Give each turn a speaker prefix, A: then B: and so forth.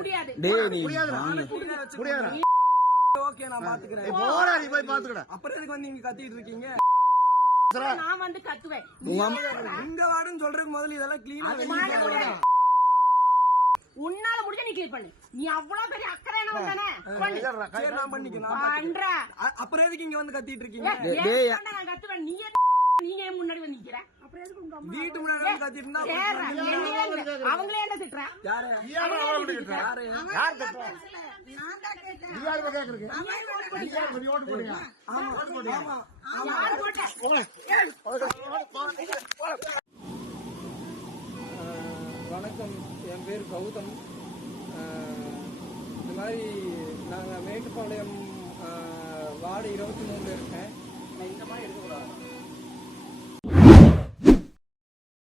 A: முடியாது.
B: Okay, நான் பாத்துக்கிறேன்.
C: போடா நீ போய் பாத்துக்கடா.
B: அப்புறம் எதுக்கு வந்து இங்க கத்திட்டு இருக்கீங்க?
A: நான் வந்து கத்துவேன்.
B: இந்த வார்டுன்னு சொல்றதுக்கு முதல்ல இதெல்லாம் clean
A: கிளியர் பண்ணு. நீ அவ்வளவு பெரிய அக்கறை என்ன பண்ணானே பண்ணு.
B: சரி, நான் பண்ணிக்கிறேன், நான் பாத்துக்கிறேன்.
A: பண்ற.
B: அ- அப்புறம் எதுக்கு இங்க வந்து கத்திட்டு இருக்கீங்க?
A: நான் கத்துவேன்? நீ நீங்க ஏன் முன்னாடி வந்து நிக்கிற? அப்புறம் எதுக்கு உங்க அம்மா
B: வீட்டு முன்னாடி வந்து கத்திட்டு இருந்தா அப்புறம்
A: ஏற, என்னையே இல்ல. அவங்களே என்ன திட்டுற?
B: யாரு?
C: நீ யாரா? அவளை கேக்குற
B: யாரு?
C: யார் தப்பா நீ யாரு போய் கேக்குறீங்க நீ யாரு போய் ஓட்டு போடுங்க
A: யாரு போட்ட
B: வணக்கம். என் பேர் கௌதம். இந்த மாதிரி நாங்கள் மேட்டுப்பாளையம் வார்டு இருபத்தி மூணு இருக்கேன். நான் இந்த மாதிரி எடுக்கக்கூடாது.